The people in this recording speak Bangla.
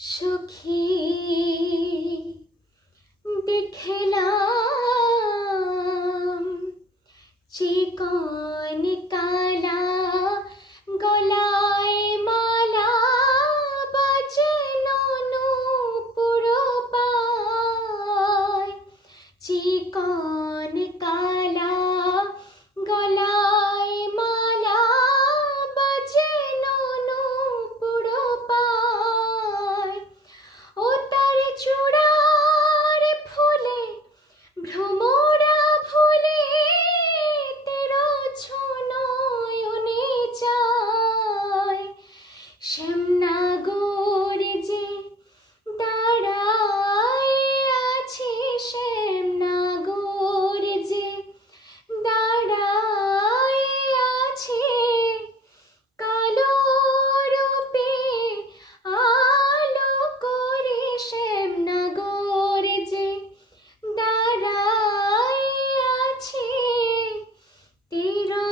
সখী দেখলাম চিকন কালা গলায় মালা বাজে নূপুর পায় চিকন কালা গলায় মালা বাজে নূপুর পায় ও তার চূড়ার ফুলে ভ্রমরা ফুলে তেরো নয়নে চায় শ্যামনগর যে দাঁড়ায় আছে শ্যামনগর যে দাঁড়ায় আছে কালো রূপে আলো করে শ্যামনগর যে দাঁড়ায় আছে তেরো